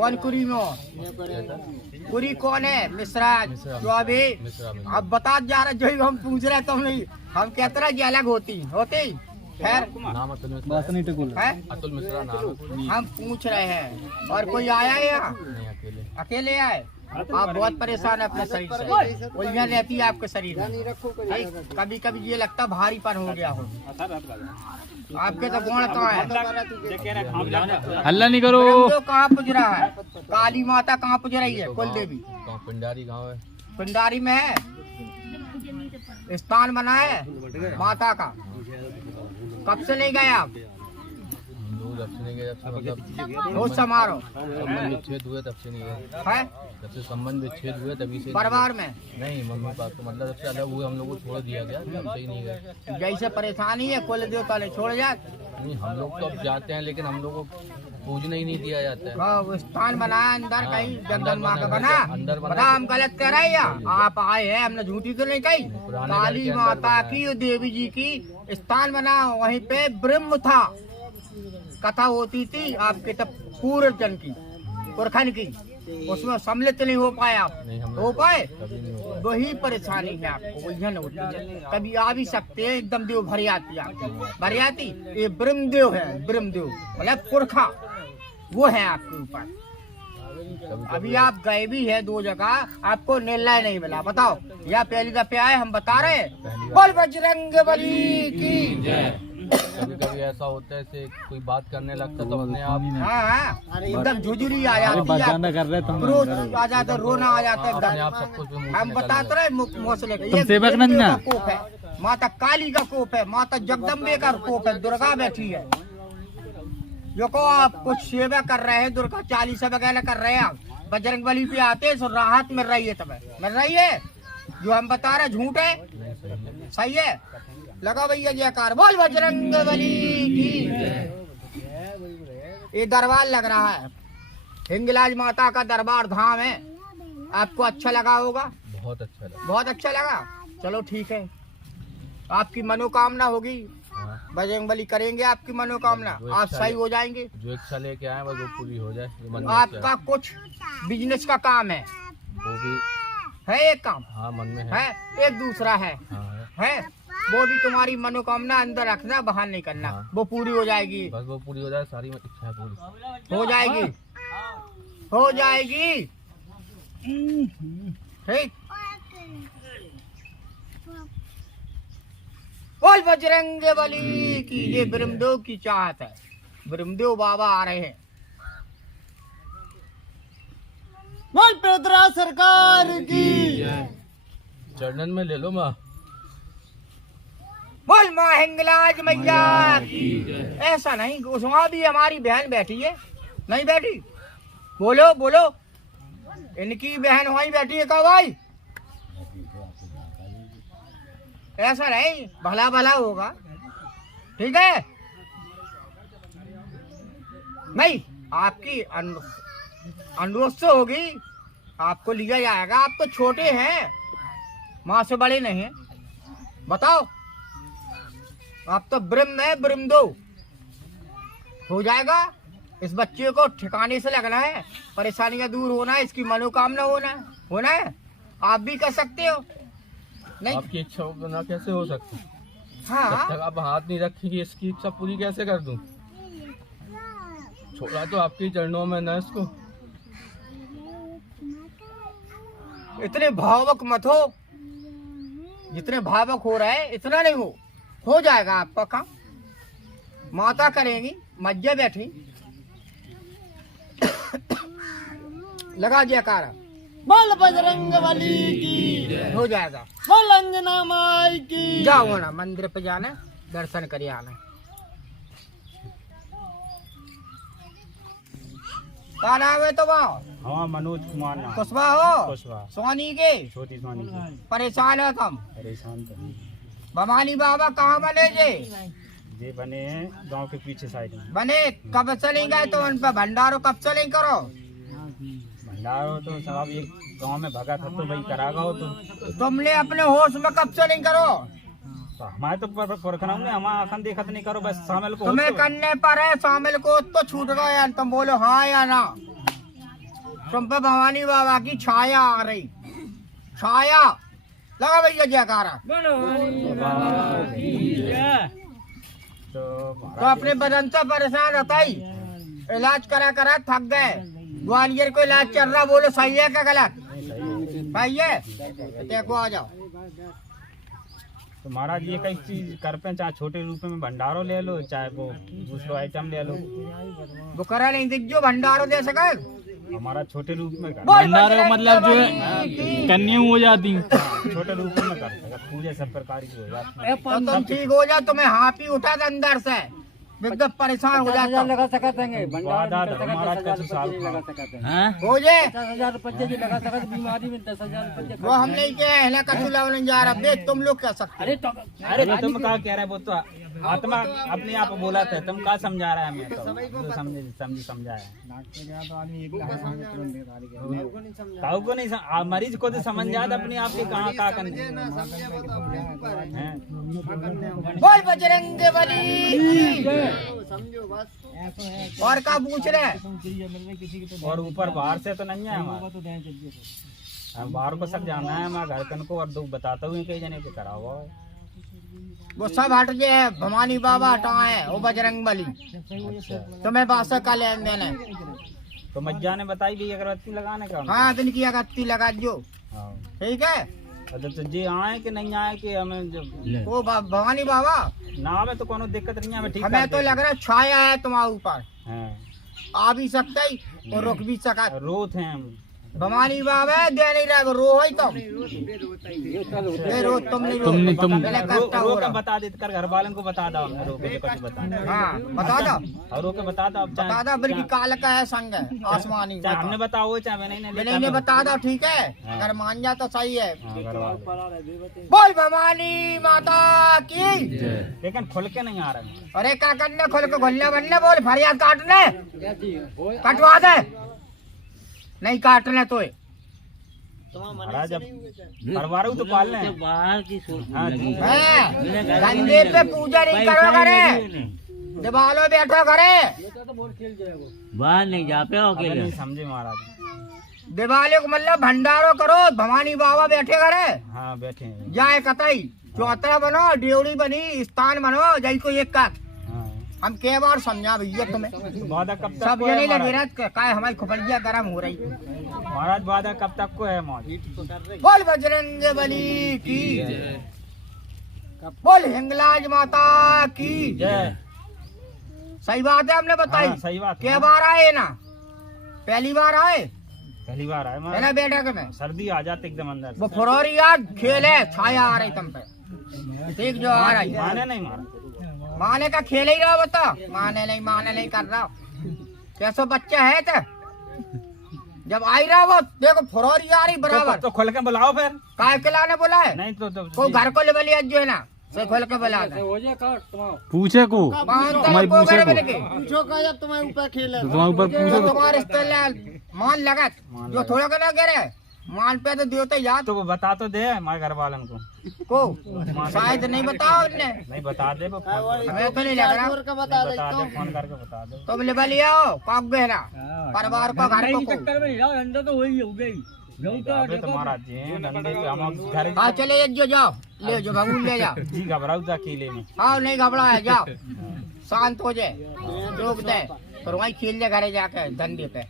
कौन कुरी में हो? कुरी कौन है? मिश्रा जो अभी अब बता जा रहे जो हम पूछ रहे तुम नहीं, हम कहते रहे अलग होती खैर नाम अतुल मिश्रा नाम हम पूछ रहे हैं। और कोई आया है यहाँ? अकेले आए? आप बहुत परेशान है अपने शरीर से, उलझन रहती है आपके शरीर में, कभी कभी ये लगता भारीपन हो गया हो। आपके तो गुण कहाँ है? हल्ला नहीं करो। तो कहाँ पुज रहा है? काली माता कहाँ पुज रही है? कुल देवी पिंडारी गाँव है, पिंडारी में है, स्थान बना है माता का। कब से नहीं गए आप? जब से नहीं गए, जब से मतलब रोज समारोह संबंध विच्छेद हुए तब से नहीं गए। है जब से संबंध विच्छेद हुए तभी से परिवार में नहीं, मम्मी पापा तो मतलब जब से अलग हुए हम लोग को छोड़ दिया गया, तब से ही नहीं गए। जैसे परेशानी है कुल देवता ने छोड़ जाए। नहीं, हम लोग तो अब जाते हैं लेकिन हम लोग को पूजने ही नहीं दिया जाता है। वो स्थान बनाया अंदर कहीं जगदन माँ का अंदर बना, बता हम गलत कह रहे हैं? आप आए हैं, हमने झूठी तो नहीं कही। काली माता की और देवी जी की स्थान बना, वहीं पे ब्रह्म था, कथा होती थी आपके तब पूर्व जन की पुरखन की, उसमें सम्मिलित नहीं हो पाए आप। हो पाए वही परेशानी है आपको, उलझन होती है। कभी आ भी सकते हैं एकदम देव भरियाती आपकी भरियाती, ये ब्रह्मदेव है, ब्रह्मदेव मतलब पुरखा वो है आपके ऊपर। अभी आप गए भी है 2 जगह, आपको निर्णय नहीं मिला, बताओ या पहली दफे आए? हम बता रहे बोल बजरंगबली की जय। कभी कभी ऐसा होता है से कोई बात करने लगता तो अपने आप हाँ एकदम झुझुरी आ जाती है, क्रोध आ जाता है, रोना आ जाता है अपने आप सब कुछ हम बताते रहे मौसले का कोप है, माता काली का कोप है, माता जगदम्बे का कोप है, दुर्गा बैठी है। जो को आप कुछ सेवा कर रहे हैं, दुर्गा 40 वगैरह कर रहे हैं, आप बजरंगबली पे आते हैं तो राहत मिल रही है, तुम्हें मिल रही है? जो हम बता रहे झूठ है? सही है? लगा भैया जयकार, बोल बजरंगबली की। ये दरबार लग रहा है, हिंगलाज माता का दरबार धाम है, आपको अच्छा लगा होगा? बहुत अच्छा लगा। बहुत अच्छा लगा, चलो ठीक है, आपकी मनोकामना होगी, बजरंगबली करेंगे आपकी मनोकामना, आप सही हो जाएंगे। जो इच्छा लेके आए बस वो पूरी हो जाए। आपका कुछ बिजनेस का काम है, वो भी है एक काम? हाँ मन में है एक दूसरा है, है वो भी तुम्हारी मनोकामना अंदर रखना, बाहर नहीं करना। हाँ। वो पूरी हो जाएगी, बस वो पूरी हो जाए, सारी इच्छा पूरी हो जाएगी, हो जाएगी, ठीक। बोल बजरंगबली की। ये ब्रह्मदेव की चाहत है, ब्रह्मदेव बाबा आ रहे हैं। बोल पेदरा सरकार की, चरणन में ले लो माँ। बोल माँ हिंगलाज मैया की। ऐसा नहीं, उसमें भी हमारी बहन बैठी है, नहीं बैठी? बोलो बोलो, इनकी बहन वहीं बैठी है का भाई? ऐसा नहीं, भला भला होगा, ठीक है? नहीं, आपकी अनुरोध से होगी, आपको लिया जाएगा। आप तो छोटे हैं, माँ से बड़े नहीं हैं, बताओ। आप तो ब्रह्म है, ब्रह्मदेव हो जाएगा। इस बच्चे को ठिकाने से लगना है, परेशानियां दूर होना है, इसकी मनोकामना होना है। आप भी कर सकते हो। नहीं, आपकी इच्छा ना कैसे हो सकती? हाँ, जब तक आप हाथ नहीं रखेंगे इसकी इच्छा पूरी कैसे कर दूं? छोड़ा तो आपके चरणों में ना इसको। इतने भावुक मत हो, जितने भावुक हो रहे हैं इतना नहीं हो जाएगा आपका काम। माता करेंगी, मज्जा बैठी, लगा जयकारा, बोल बजरंगबली की, हो जाएगा। बोल अंजना माई की। जाओ ना मंदिर पे जाना, दर्शन कर आना। क्या नाम है तुम्हारा? हाँ मनोज कुमार नाम। कुशवा हो? कुशवा। सोनी के? छोटी सोनी की। परेशान है तुम? परेशान तो नहीं। भवानी बाबा कहाँ बने ये बने हैं गांव के पीछे साइड में। बने? कब से नहीं गए तो उन पर भंडारो कब से नहीं करो? भंडारो तो सब ये गांव में भगा था तो भाई करागा हो तुमने अपने होश में कब से नहीं करो? तो हमारे तो पुरखना में हमारा अखन देखत नहीं करो, बस शामिल को तुम्हें करने पर है, शामिल को तो छूट गए, तुम बोलो हाँ या ना। तुम पे भवानी बाबा की छाया आ रही, छाया लगा भैया जयकारा। तो अपने बदन से परेशान रहता ही, इलाज करा करा थक गए। ग्वालियर को इलाज चल रहा, बोलो सही है क्या गलत? सही है, देखो आ जाओ। तो महाराज ये कई चीज कर पे, चाहे छोटे रूप में भंडारो ले लो, चाहे वो दूसरो आइटम ले लो। वो करा नहीं दिख जो भंडारो दे सके, हमारा छोटे रूप में कर, भंडारे मतलब जो है कन्या हो जाती, छोटे रूप में कर सकते, पूजे सब प्रकार की हो जाती। तो तुम ठीक हो जा, तुम्हें हाथ ही उठा था अंदर से, एकदम परेशान हो जाता। लगा सकते हैं वादा महाराज का साल लगा सकते हैं। हाँ? हो जाए 10,000 रुपये जी लगा सकते, बीमारी में 10,000 रुपये। वो हम नहीं कहे है ना, कछु लाने जा रहा देख, तुम लोग कह सकते। अरे तो अरे तुम क्या कह रहे हो? वो तो आत्मा अपने आप बोला था, तुम क्या समझा रहा है? मैं तो समझाया काऊ को नहीं मरीज को तो समझ जाता अपने आप के कहाँ का करना। बोल बजरंग बली। और क्या पूछ रहे? और ऊपर बाहर से तो नहीं है हमारा, हम बाहर को सब जाना है, हमारा घर कन को और दुख बताता हूँ कई जने के करा हुआ है। वो सब हट गए है, भवानी बाबा हटा है, वो बजरंग बली। तुम्हें बासा का लेन देन है। तो मज्जा ने बताई भी अगरबत्ती लगाने का। हाँ, दिन की अगत्ती लगा जो, हाँ। ठीक है। तो जी आए कि नहीं आए कि हमें जब वो भवानी बाबा ना में तो कोनो दिक्कत नहीं है, हमें ठीक हमें तो लग रहा है छाया है तुम्हारे ऊपर, है। आ भी सकता ही और रुक भी सका। रोत हैं हम। भवानी बाबा दे नहीं रहा, रो है तुम, रो तुम नहीं रो, पहले कष्ट हो रो के रहा। बता दे कर घर वालों को बता दो, रो के कुछ बता। हाँ बता दो, और रो के बता दो, अब बता दो, बल्कि काल का है संग है आसमानी। चाहे हमने बताओ चाहे मैंने नहीं बता दो, ठीक है, अगर मान जा तो सही है। घर वाले बोल भवानी माता की। लेकिन खुल के नहीं आ रहे। अरे क्या करने, खुल के घुलने बनने, बोल फरियाद काटने, कटवा दे, नहीं काटने तो महाराज अब परिवार तो पाल रहे हैं। बाहर की हाँ जी। धंधे पे पूजा नहीं करो करे, दिवालो बैठो करे, बाहर नहीं जा पे हो अगर नहीं समझे महाराज। दिवाली को मतलब भंडारो करो, भवानी बाबा बैठे करे, हाँ बैठे हैं। जाए कतई चौतरा बनो, ड्योड़ी बनी, स्थान बनो, जई को एक का। हाँ। हम कई बार समझा भैया तुम्हें, वादा कब तक सब को ये है नहीं लगी महाराज? रहा काय हमारी खोपड़िया गर्म हो रही। महाराज वादा कब तक को है मौज? बोल बजरंग बली की, बोल हिंगलाज माता की। जय। सही बात है, हमने बताई। हाँ, सही बात है। क्या बार आए ना, पहली बार आए पहली बार आए है महाराज। ना बैठक में। सर्दी आ जाती एकदम अंदर वो फुरौरी याद खेल है, छाया आ रही तुम पे, ठीक जो आ रही। माने नहीं महाराज। माने का खेल ही रहा, बता माने नहीं कर रहा। कैसो बच्चा है तो जब आई रहा वो देखो फुरौरी आ रही बराबर। तो खुल के बुलाओ फिर। काय के लाने बोला है? नहीं तो कोई घर को ले बलिया जो है ना, से खोल के बुला दे। पूछे को तुम्हारी पूछे को पूछो का जब तुम्हारे ऊपर खेल है। तो तुम्हारे ऊपर पूछे को तुम्हारे रिश्ते मान लगत जो थोड़ा का ना करे मान पे तो दियो तो याद तो वो बता तो दे हमारे घर वालों को शायद नहीं बताओ उनने, नहीं बता दे वो फोन हमें तो नहीं लग रहा। बता दे बता दे, फोन करके बता दे। तुम ले बलिया हो काक बेहरा परिवार को घर को अंदर तो वही हो गई। अबे तो महाराज जी हैं, डंडे पे हम घर हाँ चले जो जाओ, ले जो भगून ले जाओ। जी घबराऊ था अकेले में। हाँ नहीं घबराया, जाओ शांत हो जाए, रोक दे, फिर वहीं खेल ले घरे जाके धंधे पे।